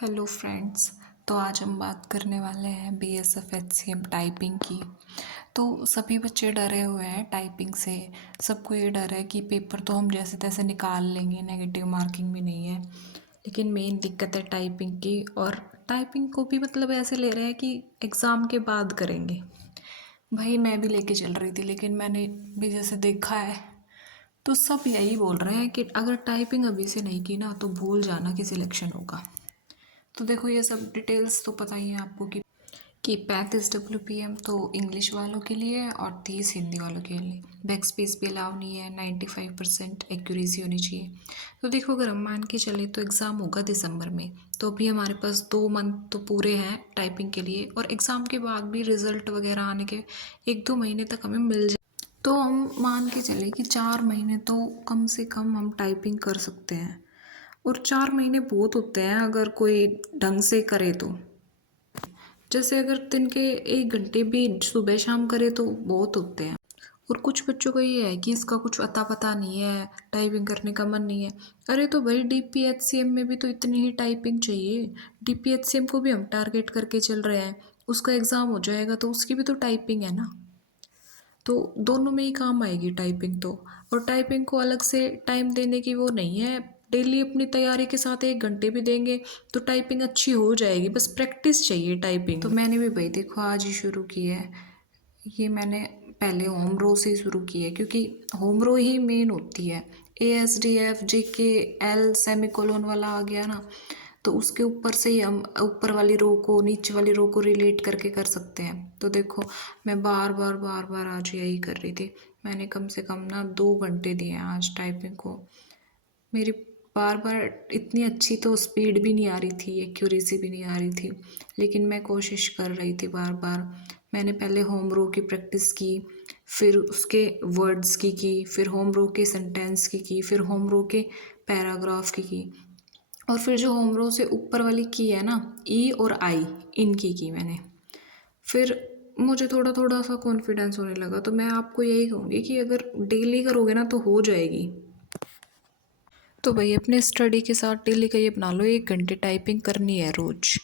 Hello friends. तो आज हम बात करने वाले हैं बीएसएफ एचसीएम टाइपिंग की। तो सभी बच्चे डरे हुए हैं टाइपिंग से। सबको ये डर है कि पेपर तो हम जैसे तैसे निकाल लेंगे, नेगेटिव मार्किंग भी नहीं है। लेकिन मेन दिक्कत है टाइपिंग की, और टाइपिंग को भी मतलब ऐसे ले रहे हैं कि एग्ज़ाम के बाद करेंगे। भाई मैं भी लेके चल रही थी, लेकिन मैंने भी जैसे देखा है तो सब यही बोल रहे हैं कि अगर टाइपिंग अभी से नहीं की ना तो भूल जाना कि सिलेक्शन होगा। तो देखो ये सब डिटेल्स तो पता ही है आपको कि 35 WPM तो इंग्लिश वालों के लिए है और 30 हिंदी वालों के लिए। बैक स्पेस भी अलाउ नहीं है, 95% एक्यूरेसी होनी चाहिए। तो देखो अगर हम मान के चले तो एग्ज़ाम होगा दिसंबर में, तो अभी हमारे पास 2 मंथ तो पूरे हैं टाइपिंग के लिए, और एग्ज़ाम के बाद भी रिज़ल्ट वगैरह आने के 1-2 महीने तक हमें मिल जाए। तो हम मान के चले कि 4 महीने तो कम से कम हम टाइपिंग कर सकते हैं, और 4 महीने बहुत होते हैं अगर कोई ढंग से करे तो। जैसे अगर दिन के 1 घंटे भी सुबह शाम करे तो बहुत होते हैं। और कुछ बच्चों को ये है कि इसका कुछ अता पता नहीं है, टाइपिंग करने का मन नहीं है। अरे तो भाई डीपीएचसीएम में भी तो इतनी ही टाइपिंग चाहिए। डीपीएचसीएम को भी हम टारगेट करके चल रहे हैं, उसका एग्ज़ाम हो जाएगा तो उसकी भी तो टाइपिंग है ना। तो दोनों में ही काम आएगी टाइपिंग तो। और टाइपिंग को अलग से टाइम देने की वो नहीं है, डेली अपनी तैयारी के साथ 1 घंटे भी देंगे तो टाइपिंग अच्छी हो जाएगी। बस प्रैक्टिस चाहिए टाइपिंग। तो मैंने भी भाई देखो आज ही शुरू की है। ये मैंने पहले होम रो से ही शुरू की है, क्योंकि होम रो ही मेन होती है। ASDF JK L सेमीकोलन वाला आ गया ना, तो उसके ऊपर से ही हम ऊपर वाली रो को नीचे वाली रो को रिलेट करके कर सकते हैं। तो देखो मैं बार बार आज यही कर रही थी। मैंने कम से कम ना 2 घंटे दिए हैं आज टाइपिंग को। मेरी बार बार इतनी अच्छी तो स्पीड भी नहीं आ रही थी, एक्यूरेसी भी नहीं आ रही थी, लेकिन मैं कोशिश कर रही थी बार बार। मैंने पहले होम रो की प्रैक्टिस की, फिर उसके वर्ड्स की, फिर होम रो के सेंटेंस की, फिर होम रो के पैराग्राफ की, और फिर जो होम रो से ऊपर वाली की है ना, ई और आई, इनकी की मैंने। फिर मुझे थोड़ा थोड़ा सा कॉन्फिडेंस होने लगा। तो मैं आपको यही कहूँगी कि अगर डेली करोगे ना तो हो जाएगी। तो भाई अपने स्टडी के साथ डेली का ये बना लो, 1 घंटे टाइपिंग करनी है रोज।